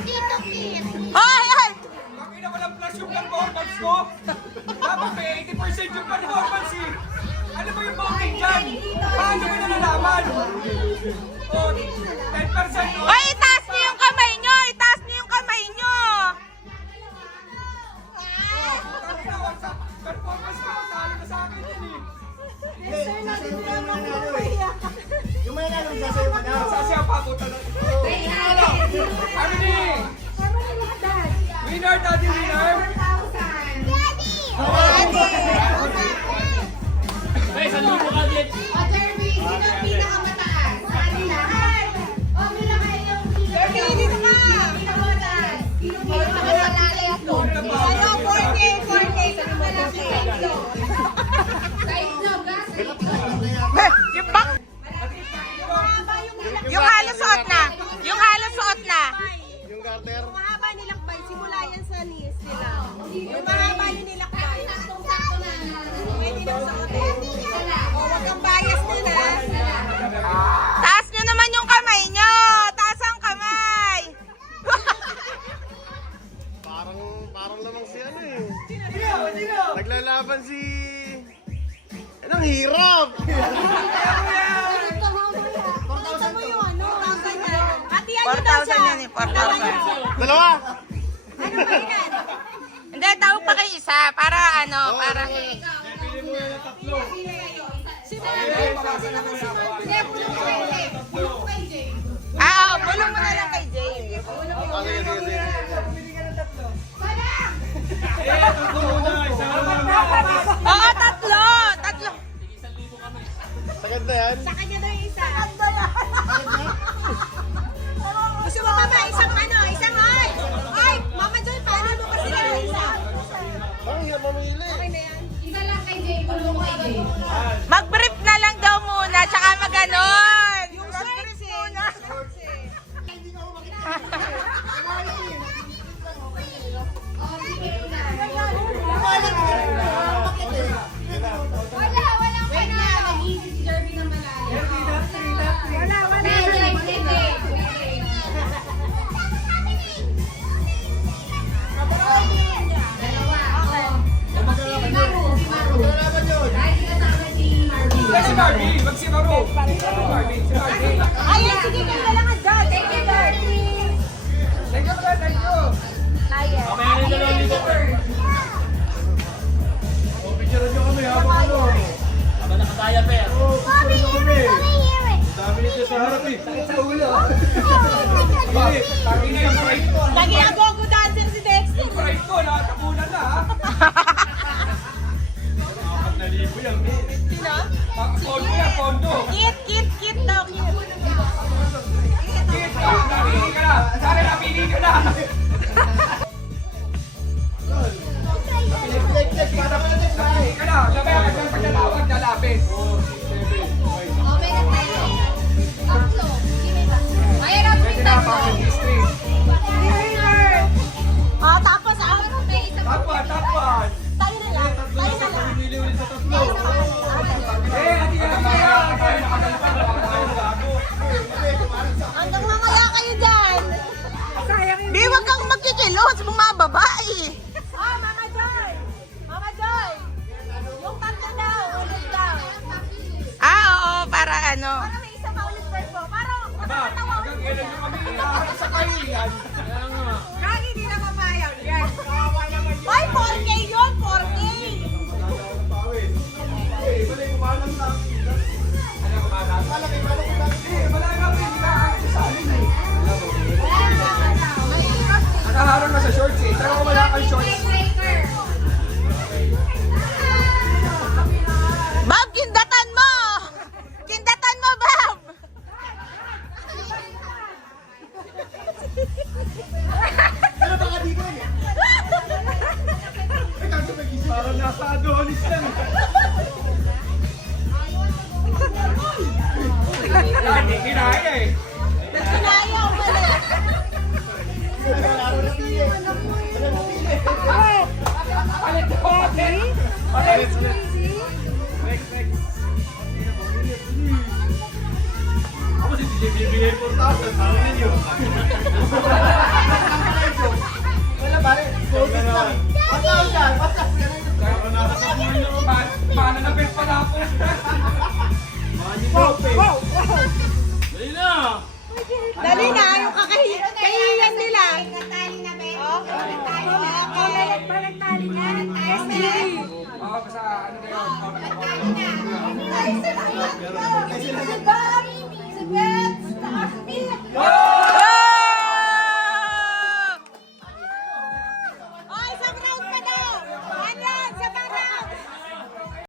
Ay, ay! Ang ina walang flash yung performance ko. Dapat may 80% yung performance eh. Ano ba yung voting dyan? Paano mo nalalaman? O, 10% o. Ay, itaas niyo yung kamay nyo! Itaas niyo yung kamay nyo! Performance ko, talo na sa akin yun eh. Yung may nalong sasayo ka na. Sasayaw pa ako talaga. Family! Winner, daddy winner! Yung back! Yung halos suot na! Yung halos suot na! Yung garter. Yung mahaba nilakbay, simula yan sa knees nila. Yung mahaba yung nilakbay. Pwede lang sa hotel. O, wag kang bias din ha. Taas nyo naman yung kamay nyo! Taas ang kamay! Parang lamang si ano eh. Naglalaban si... Ang hirap! Pakita mo yung ano, rangka niya. Hatiyan niyo daw 4,000 siya. yan eh, 4,000. Dalawa! Ano ba yan? Hindi, tawag pa kayo isa. Para ano, para... Si Marvin, kasi naman si Marvin. Hindi, bulong ko kay Jay. Bulong ko kay Jay. Ah, bulong mo na lang kay Jay. Sige. Oo, tatlo! Tatlo! Sagad na yan. Sa kanya daw yung isa. Gusto mo ba ba? Isang ano? Isang ay! Ay! Mama Joy, paano mo kasi yung isa? Ang hirap mamili. Okay na yan. Mag-brief na lang daw muna, tsaka mag-ganon. Yung shorts eh. Si Marvin, wag si Maru. Si Marvin. Ayan, sige kang dalangan dyan. Thank you, Darcy. Thank you, brother. Thank you. Picture nyo kami habang ano. Habang nakataya pa yan. Dami nito sa harap eh. Sakit sa ulo. Tangin na yung pride ko. Lagi ang go-go dancer si Dexter. Yung pride ko, nakatapunan na ha. 4,000 yan. Sino? Pondo yan, pondo. Kit daw, kit. Kit, napili ka na. Sari, napili ka na. Napili ka na. Sabi ka dyan pagkatawag, lalapit. Pwede na pa ang history. Ah, tapos ako. Tapuan, tapuan. Tayo na lang. Tayo na lang. Pinili ulit sa tatlo. Ati ka na kaya. Tayo nakagalapan. Gago. Hanggang mamaya kayo dyan. Di, wag kang magkikilos, bumababa eh. Oh, Mama Joy. Mama Joy. Yung tatlo daw. Ulit daw. Ah, oo, para ano. Para may isa pa ulit first po. Para Ba, makakatawa hanggang kailan nyo kami hinaharap sa kahiyan? Kagi di na mapayag. Yan. Ay, 4K yun. 4K. Nakaharang ka sa shorts eh. Pero wala kang shorts. Bob, kindatan mo! Kindatan mo, Bob! ano na yun. Ay, salamat po! Diba?